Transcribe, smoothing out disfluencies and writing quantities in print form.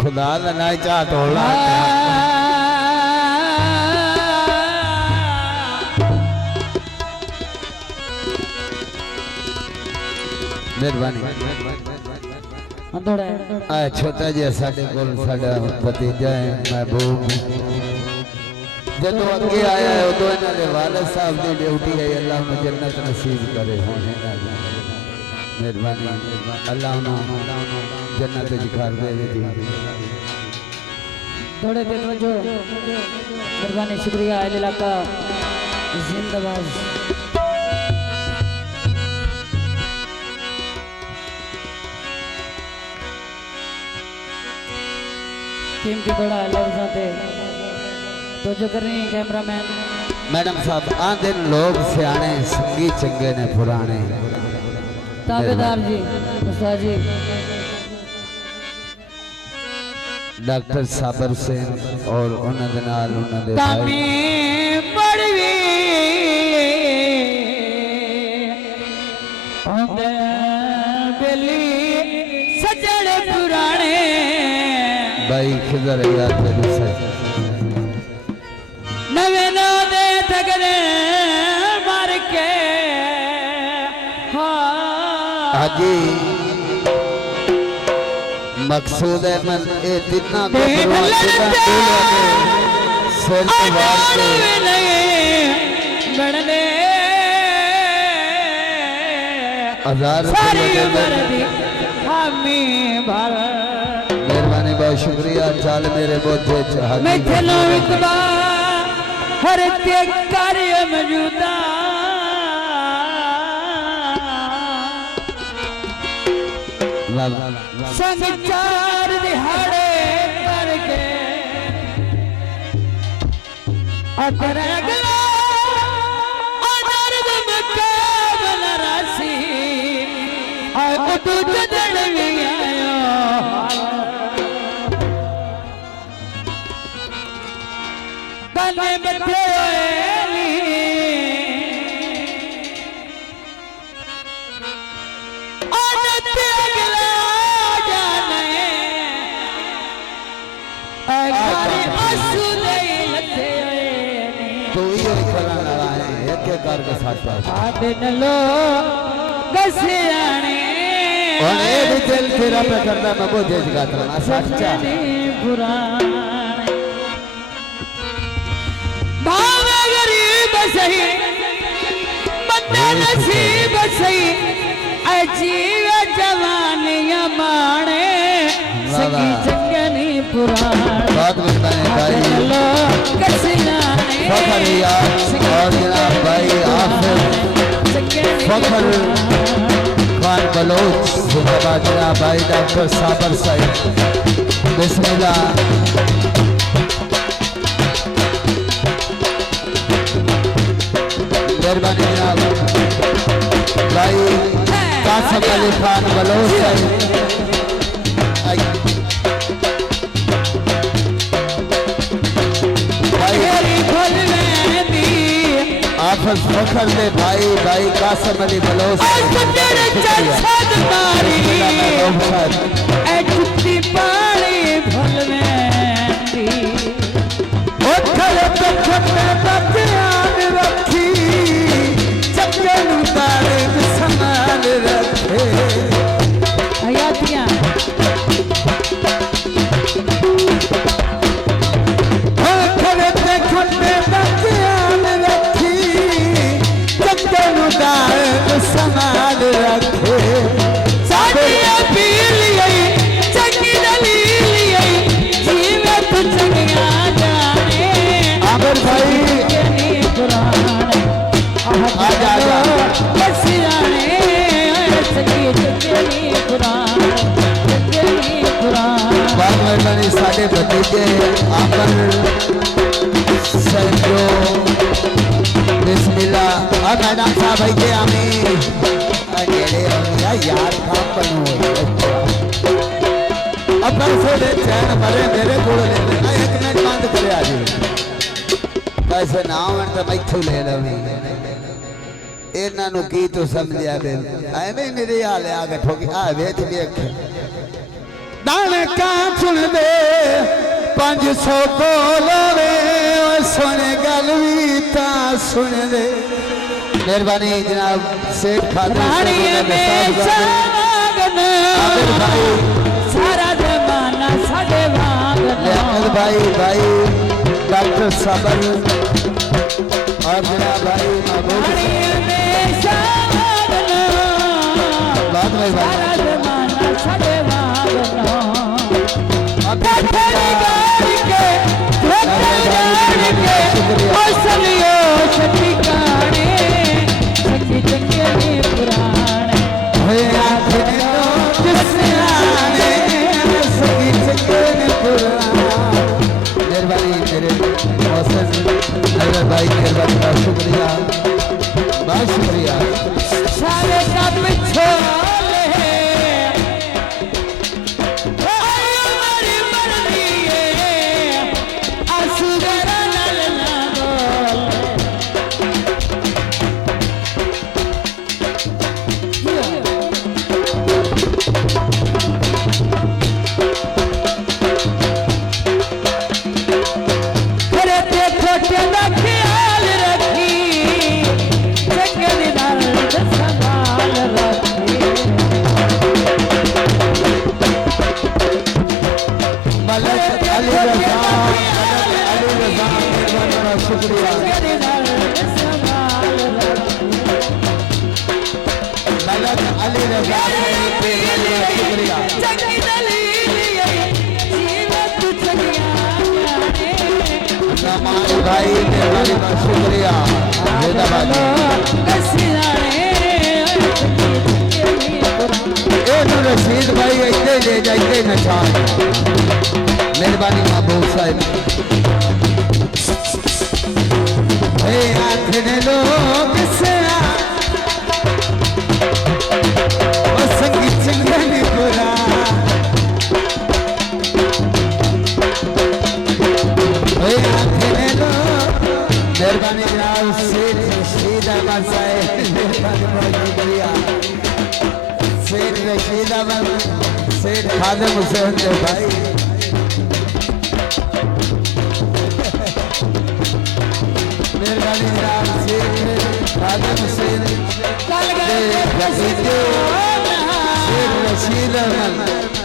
खुदा ना चाह तोड़ा मेहरबानी छोटा जी साडे कोल साडा भतीजा है महबूब जदों अगे आया है उदों इन्हां दे वालिद साहब दी ड्यूटी है अल्लाह उन्हें जन्नत नसीब करे होने मेहरबानी अल्लाह उन्हें जन्नत जिखार दे दी थोड़े दिन में जो मेहरबानी शुक्रिया अहले इलाका जिंदाबाद टीम की बड़ा लफ्ज़ों थे तो जो कर रही कैमरामैन मैडम साहब आंदे लोग सियाने संगी चंगे ने पुराने ताबेदार जी उस्ताद जी डॉक्टर साबर हुसैन और उन्होंने नाल उन्होंने तामी बड़वी होंदे बेली सजड़े पुराने भाई खिदर याद मेरी सच नवे ना दे थकने मार के हाजी मकसूद है मन ए दिना को सिर पे वार के बढ़ने हजार मेहरबानी बहुत शुक्रिया चाल मेरे बोझे मैं चलो इतना हर ते कार्य मौजूदा संग चार दिहाड़े करके अतरे अगला अदर्द मुकाबला राशि आको तू चढ़ भी आयो गले बथे लो गसियाने और ये भी दिल तेरा पे करता मैं वो देश गाता ना सच्चा पुराने भावे गरीब सही बंदे नसीब सही अजीब जवानियां माने सगी चंगनी पुराने बहुत मेहरबानी भाई लो गसियाने फखरिया और जनाब भाई आफिर फखर खान बलोच जिंदाबाद जनाब भाई डॉक्टर साबर साहिब बिस्मिल्लाह मेहरबानी जनाब भाई कासिम अली खान बलोच साहिब आफत फखर दे भाई भाई कासिम अली बलोच छुट्टी पानी भल में रखी चक्कर उतारे समान रखे संभाल रखे साथिया पीर लिये चंगी दलील जीवे तू चंगिया जाने आबर भाई आजा आजा बस जाने सकी चंगी कुरान बात मेहरबानी साढ़े भतीजे आबर संजो बिस्मिल्लाह और मैडम साहब भाई के आमीन अकेले यार काम बनू अपन से चैन मरे मेरे को ले लेना एक मिनट बंद करे आज पैसे ना होने तो मैं इथों ले लवी इन्हों की तो समझिया बे एवं मेरे हाल आके ठोकी आ वेच देख दाने का चुन दे 500 कोलोवे सुन गल भी ता सुन दे। मेहरबानी जनाब शेख खादर भाई सारा जमाना साडे वांग भाई भाई डॉक्टर साबर और जनाब भाई महबूब बाद में भाई सारा जमाना साडे वांग भाई मेहरबानी का शुक्रिया बहुत शुक्रिया। सारे का पिछो भाई मेहरबानी का शुक्रिया। रशीद भाई इतने ले जाते नशान मेहरबानी महबूब साहब आखने लोग संगीत चंगनी पूरा आखने लोग मेहरबानी जनाब शेख रशीद अहमद साहब मेहरबानी बहुत शुक्रिया। शेख रशीद अहमद शेख खादिम हुसैन के भाई मेहरबानी जनाब शेख खादिम हुसैन शेख रशीद अहमद